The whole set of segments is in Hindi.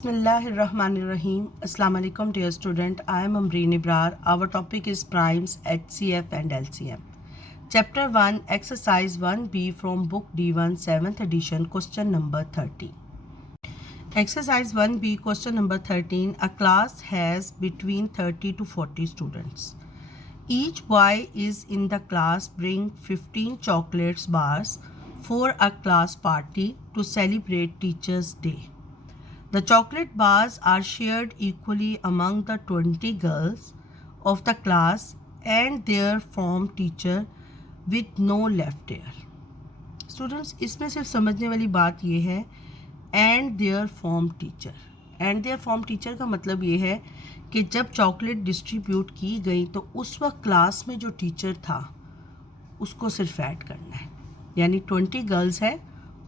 Bismillahirrahmanirrahim. Assalamu alaikum dear student. I am Amreen Ibrar. Our topic is primes, HCF and LCM. Chapter 1 Exercise 1B from Book D1 7th edition question number 13. Exercise 1B question number 13. A class has between 30 to 40 students. Each boy is in the class bring 15 chocolates bars for a class party to celebrate Teachers' Day. The chocolate bars are shared equally among the 20 girls of the class and their form teacher with no left there. Students, इसमें सिर्फ समझने वाली बात ये है and their form teacher. And their form teacher का मतलब ये है कि जब चॉकलेट डिस्ट्रीब्यूट की गई तो उस वक्त क्लास में जो टीचर था उसको सिर्फ ऐड करना है, यानी 20 गर्ल्स है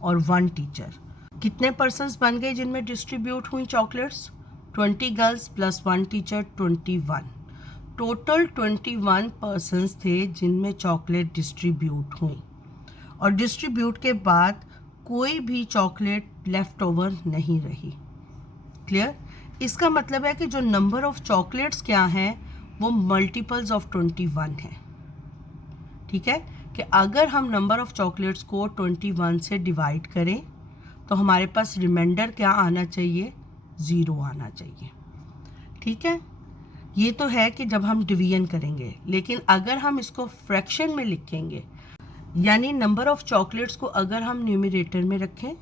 और 1 टीचर. कितने पर्सन्स बन गए जिनमें डिस्ट्रीब्यूट हुई chocolates? 20 girls plus 1 teacher 21. Total 21 persons थे जिनमें चॉकलेट डिस्ट्रीब्यूट हुई और डिस्ट्रीब्यूट के बाद कोई भी चॉकलेट लेफ्ट ओवर नहीं रही. क्लियर? इसका मतलब है कि जो नंबर ऑफ चॉकलेट्स क्या हैं वो मल्टीपल्स ऑफ 21 हैं. ठीक है कि अगर हम नंबर ऑफ चॉकलेट्स को 21 से डिवाइड करें तो हमारे पास रिमाइंडर क्या आना चाहिए? 0 आना चाहिए. ठीक है, ये तो है कि जब हम डिवीजन करेंगे, लेकिन अगर हम इसको फ्रैक्शन में लिखेंगे, यानी नंबर ऑफ चॉकलेट्स को अगर हम न्यूमरेटर में रखें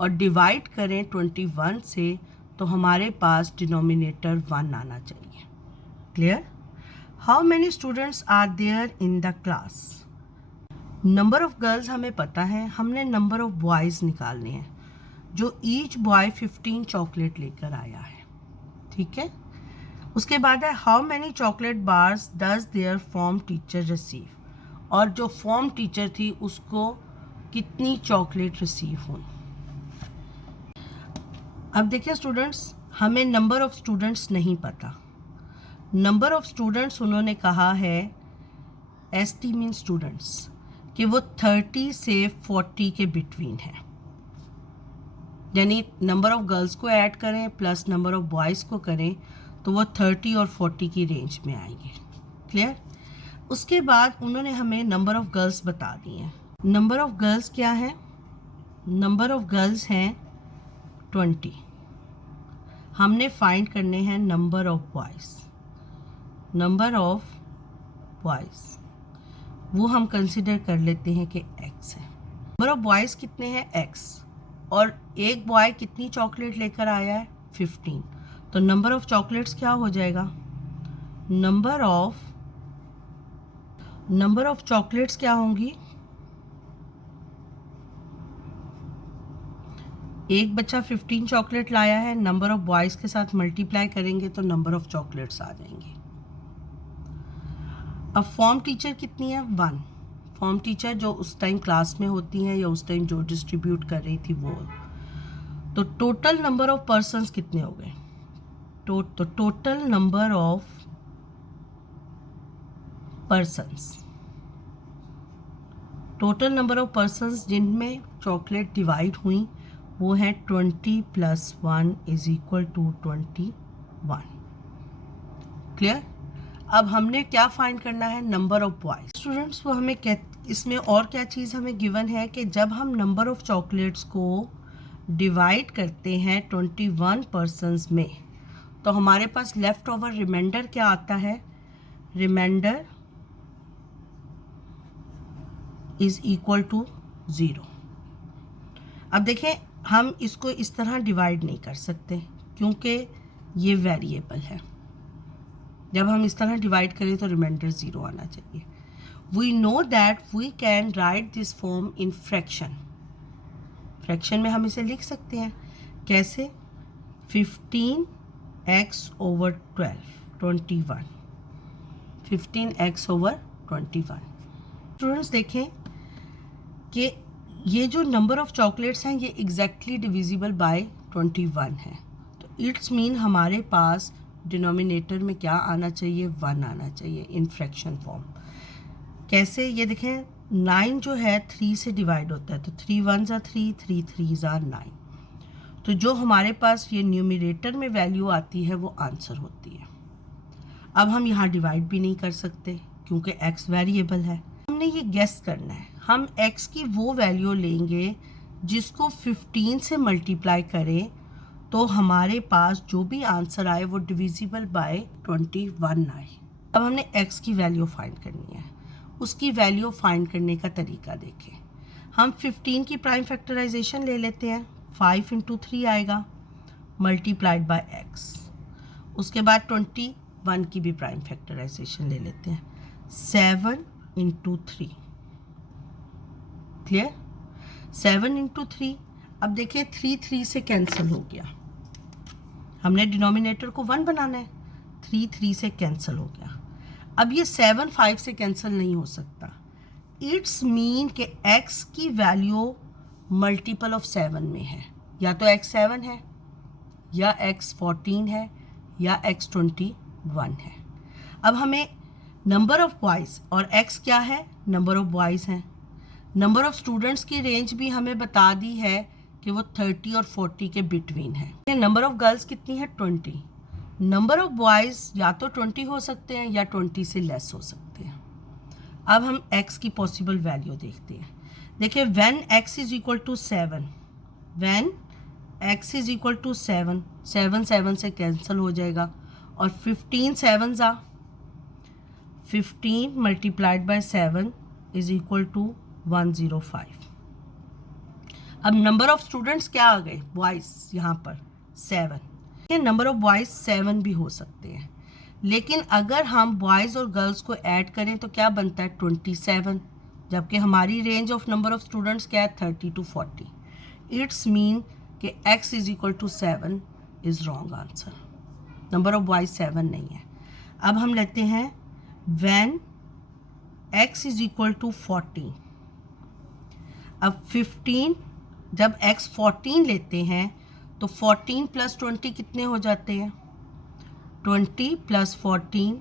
और डिवाइड करें 21 से, तो हमारे पास डिनोमिनेटर 1 आना चाहिए. Clear? How many students are there in the class? Number of girls हमें पता है, हमने नंबर ऑफ बॉयज़ निकालने हैं जो ईच बॉय 15 चॉकलेट लेकर आया है. ठीक है, उसके बाद है how many chocolate bars does their form teacher receive, और जो फॉर्म टीचर थी उसको कितनी चॉकलेट रिसीव हुई. अब देखिए स्टूडेंट्स, हमें नंबर ऑफ स्टूडेंट्स नहीं पता. नंबर ऑफ स्टूडेंट्स उन्होंने कहा है एसटी मीन स्टूडेंट्स कि वो 30 से 40 के बिटवीन है, यानी नंबर ऑफ गर्ल्स को ऐड करें प्लस नंबर ऑफ बॉयज़ को करें तो वो 30 और 40 की रेंज में आएंगे. क्लियर? उसके बाद उन्होंने हमें नंबर ऑफ गर्ल्स बता दी हैं. नंबर ऑफ गर्ल्स क्या है? नंबर ऑफ गर्ल्स हैं 20. हमने फाइंड करने हैं number of boys. Number of boys वो हम कंसिडर कर लेते हैं कि x है. नंबर ऑफ बॉयज़ कितने हैं? x. और एक बॉय कितनी चॉकलेट लेकर आया है? 15. तो नंबर ऑफ चॉकलेट्स क्या हो जाएगा? नंबर ऑफ चॉकलेट्स क्या होंगी? एक बच्चा 15 चॉकलेट लाया है, नंबर ऑफ बॉयज़ के साथ मल्टीप्लाई करेंगे तो नंबर ऑफ चॉकलेट्स आ जाएंगे. अब फॉर्म टीचर कितनी है? 1. फॉर्म टीचर जो उस टाइम क्लास में होती हैं या उस टाइम जो डिस्ट्रीब्यूट कर रही थी वो. तो टोटल नंबर ऑफ पर्सन्स कितने हो गए? तो टोटल नंबर ऑफ पर्सन्स जिनमें चॉकलेट डिवाइड हुई वो है 20 + 1 = 21. क्लियर? अब हमने क्या फाइंड करना है? Number of boys. स्टूडेंट्स, वो हमें इसमें और क्या चीज़ हमें गिवन है कि जब हम नंबर ऑफ चॉकलेट्स को डिवाइड करते हैं 21 पर्सन्स में तो हमारे पास लेफ़्ट ओवर रिमाइंडर क्या आता है? रिमाइंडर = 0. अब देखें, हम इसको इस तरह डिवाइड नहीं कर सकते क्योंकि ये वेरिएबल है. जब हम इस तरह डिवाइड करें तो रिमाइंडर 0 आना चाहिए. We know that we can write this form in fraction. Fraction में हम इसे लिख सकते हैं. कैसे? 15x/12 21. 15x/21. स्टूडेंट्स देखें कि ये जो नंबर ऑफ चॉकलेट्स हैं ये एग्जैक्टली डिविजिबल बाय 21 है. तो इट्स मीन हमारे पास डिनोमिनेटर में क्या आना चाहिए? 1 आना चाहिए इन फ्रैक्शन फॉर्म. कैसे? ये देखें, 9 जो है 3 से डिवाइड होता है तो 3 1s are 3, 3 3s are 9. तो जो हमारे पास ये न्यूमरेटर में वैल्यू आती है वो आंसर होती है। अब हम यहाँ डिवाइड भी नहीं कर सकते क्योंकि x वेरिएबल है। हमने ये गेस करना है, हम x की वो वैल्यू लेंगे जिसको 15 से मल्टीप्लाई करें तो हमारे पास जो भी आंसर आए वो डिविजिबल बाय 21 आए। अब हमने x की वैल्यू फाइंड करनी है। उसकी वैल्यू फाइंड करने का तरीका देखें। हम 15 की प्राइम फैक्टराइजेशन ले लेते हैं, 5 × 3 आएगा मल्टीप्लाइड बाय x। उसके बाद 21 की भी प्राइम फैक्टराइजेशन ले लेते हैं, 7 × 3। क्लियर? 7 × 3। अब देखिए 3 से कैंसिल हो गया, हमने डिनोमिनेटर को 1 बनाना है, 3 से कैंसिल हो गया। अब ये 7 5 से कैंसिल नहीं हो सकता। इट्स मीन कि x की वैल्यू मल्टीपल ऑफ 7 में है, या तो x 7 है या x 14 है या x 21 है। अब हमें नंबर ऑफ बॉयज़ और x क्या है, नंबर ऑफ बॉयज़ हैं। नंबर ऑफ स्टूडेंट्स की रेंज भी हमें बता दी है कि वो 30 और 40 के बिटवीन है। नंबर ऑफ गर्ल्स कितनी है, 20। नंबर ऑफ बॉयज़ या तो 20 हो सकते हैं या 20 से लेस हो सकते हैं। अब हम x की पॉसिबल वैल्यू देखते हैं। देखिए when x is equal to 7, when x is equal to 7, 7 से कैंसिल हो जाएगा और 15 7 आ 15 multiplied by 7 is equal to 105। अब नंबर ऑफ स्टूडेंट्स क्या आ गए, बॉयज़, यहाँ पर 7। ये नंबर ऑफ बॉयज़ 7 भी हो सकते हैं, लेकिन अगर हम बॉयज़ और गर्ल्स को ऐड करें तो क्या बनता है, 27, जबकि हमारी range of number of students क्या है, 30 to 40। इट्स मीन कि x is equal to 7 is wrong answer. Number of boys 7 नहीं है। अब हम लेते हैं when x is equal to 40। अब 15, जब x 14 लेते हैं तो 14 + 20 कितने हो जाते हैं, 20 + 14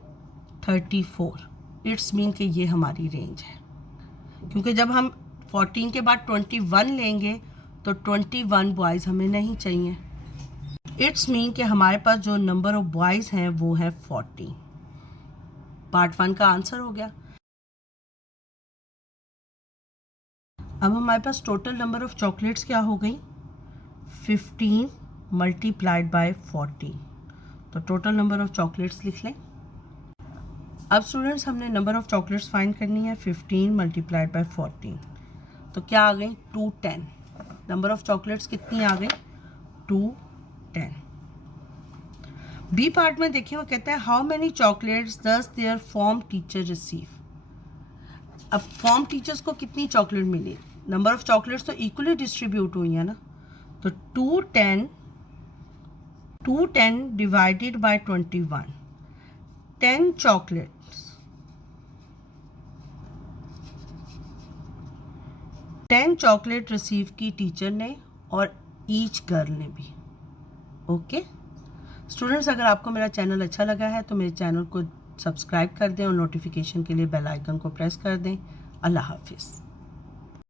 34। इट्स मीन कि ये हमारी रेंज है, क्योंकि जब हम 14 के बाद 21 लेंगे तो 21 बॉयज़ हमें नहीं चाहिए। इट्स मीन कि हमारे पास जो नंबर ऑफ बॉयज़ हैं वो है 40। पार्ट 1 का आंसर हो गया। अब हमारे पास टोटल नंबर ऑफ चॉकलेट्स क्या हो गई, 15 मल्टीप्लाइड बाय 40। तो टोटल नंबर ऑफ चॉकलेट्स लिख लें। अब स्टूडेंट्स हमने नंबर ऑफ चॉकलेट्स फाइंड करनी है, 15 मल्टीप्लाइड बाय 14। तो क्या आ गई, 210। नंबर ऑफ चॉकलेट्स कितनी आ गई, 210। बी पार्ट में देखिए वो कहता है how many chocolates does their form teacher receive. अब फॉर्म टीचर्स को कितनी चॉकलेट मिली, नंबर ऑफ चॉकलेट्स तो इक्वली डिस्ट्रीब्यूट हुई है ना, तो 210 divided by 21, 10 chocolates, 10 chocolate receive की टीचर ने और ईच गर्ल ने भी। ओके स्टूडेंट्स, अगर आपको मेरा चैनल अच्छा लगा है तो मेरे चैनल को सब्सक्राइब कर दें और नोटिफिकेशन के लिए बेल आइकन को प्रेस कर दें। अल्लाह हाफिज़।